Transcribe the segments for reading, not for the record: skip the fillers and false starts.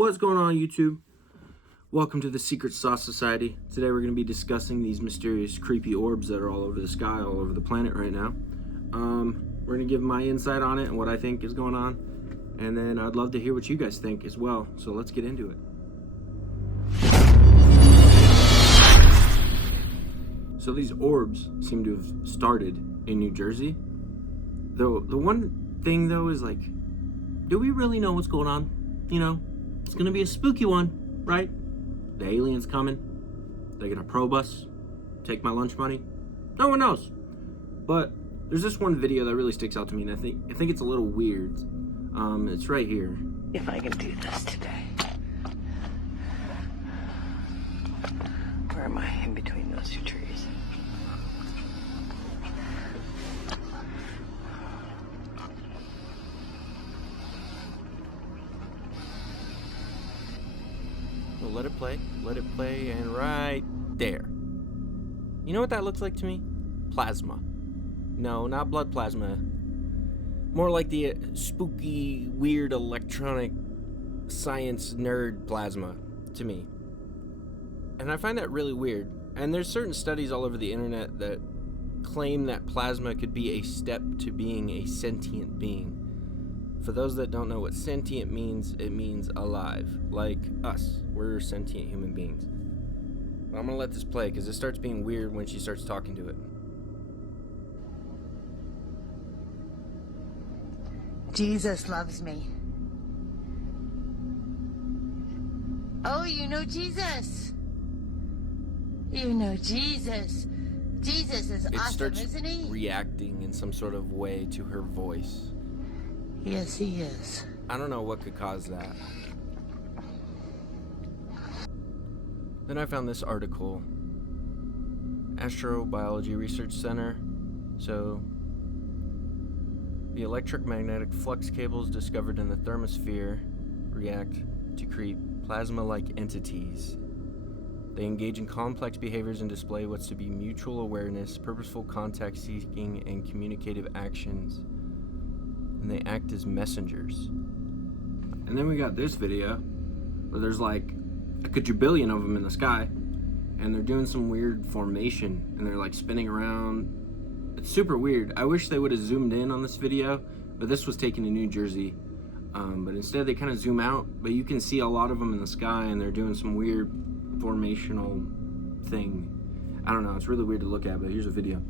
What's going on, YouTube? Welcome to the Secret Sauce Society. Today we're going to be discussing these mysterious, creepy orbs that are all over the sky, all over the planet right now. We're going to give my insight on it and what I think is going on. And then I'd love to hear what you guys think as well. So let's get into it. So these orbs seem to have started in New Jersey. Though the one thing though is like, do we really know what's going on? You know, it's gonna be a spooky one, right? The aliens coming. They're gonna probe us, take my lunch money. No one knows. But there's this one video that really sticks out to me, and I think it's a little weird. It's right here. If I can do this today. Where am I? In between those two trees. Well, let it play, and right there. You know what that looks like to me? Plasma. No, not blood plasma. More like the spooky, weird electronic science nerd plasma to me. And I find that really weird. And there's certain studies all over the internet that claim that plasma could be a step to being a sentient being. For those that don't know what sentient means, it means alive. Like us. We're sentient human beings. But I'm gonna let this play because it starts being weird when she starts talking to it. Jesus loves me. Oh, you know Jesus. You know Jesus. Jesus is It awesome, starts isn't he? reacting in some sort of way to her voice. Yes, he is. I don't know what could cause that. Then I found this article. Astrobiology Research Center. So, the electromagnetic flux cables discovered in the thermosphere react to create plasma-like entities. They engage in complex behaviors and display what's to be mutual awareness, purposeful contact seeking, and communicative actions. And they act as messengers. And then we got this video where there's like a quadrillion of them in the sky, and they're doing some weird formation, and they're like spinning around. It's super weird. I wish they would have zoomed in on this video, but this was taken in New Jersey. But instead they kind of zoom out, but you can see a lot of them in the sky, and they're doing some weird formational thing. I don't know, it's really weird to look at, but here's a video.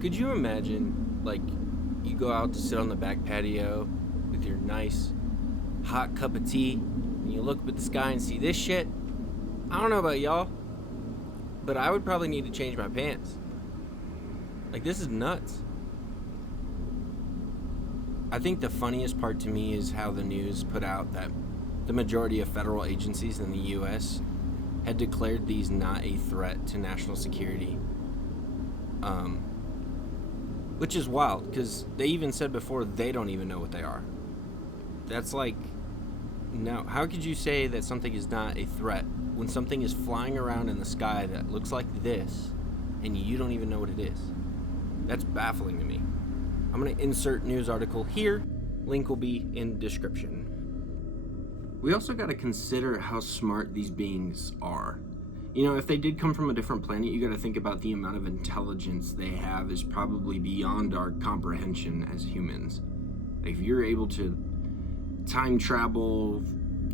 Could you imagine, like, you go out to sit on the back patio with your nice hot cup of tea, and you look up at the sky and see this shit? I don't know about y'all, but I would probably need to change my pants. Like, this is nuts. I think the funniest part to me is how the news put out that the majority of federal agencies in the U.S. had declared these not a threat to national security. Which is wild, because they even said before they don't even know what they are. That's like, no, how could you say that something is not a threat when something is flying around in the sky that looks like this and you don't even know what it is? That's baffling to me. I'm going to insert news article here. Link will be in description. We also got to consider how smart these beings are. You know, if they did come from a different planet, you got to think about the amount of intelligence they have is probably beyond our comprehension as humans. Like, if you're able to time travel,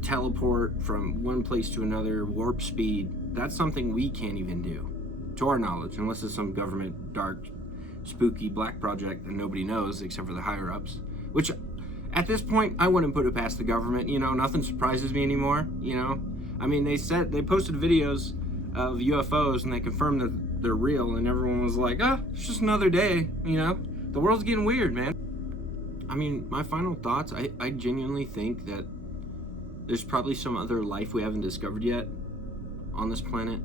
teleport from one place to another, warp speed, that's something we can't even do, to our knowledge, unless it's some government dark, spooky black project that nobody knows except for the higher-ups. Which, at this point, I wouldn't put it past the government. You know, nothing surprises me anymore, you know? I mean, they posted videos of UFOs, and they confirmed that they're real, and everyone was like, it's just another day, you know? The world's getting weird, man. I mean, my final thoughts, I genuinely think that there's probably some other life we haven't discovered yet on this planet.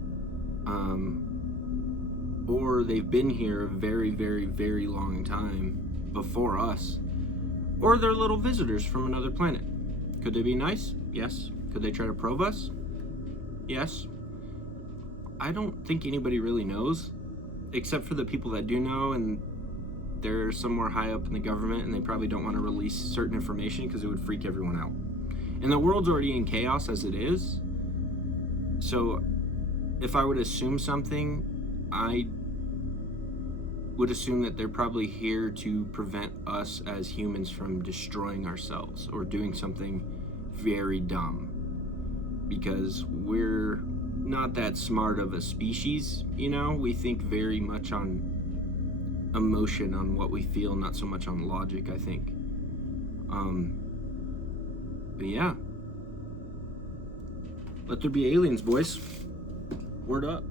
Or they've been here a very, very, very long time before us. Or they're little visitors from another planet. Could they be nice? Yes. Could they try to probe us? Yes. I don't think anybody really knows, except for the people that do know, and they're somewhere high up in the government, and they probably don't want to release certain information because it would freak everyone out. And the world's already in chaos as it is. So if I would assume something, I would assume that they're probably here to prevent us as humans from destroying ourselves or doing something very dumb, because we're not that smart of a species, you know? We think very much on emotion, on what we feel, not so much on logic, I think. But yeah. Let there be aliens, boys. Word up.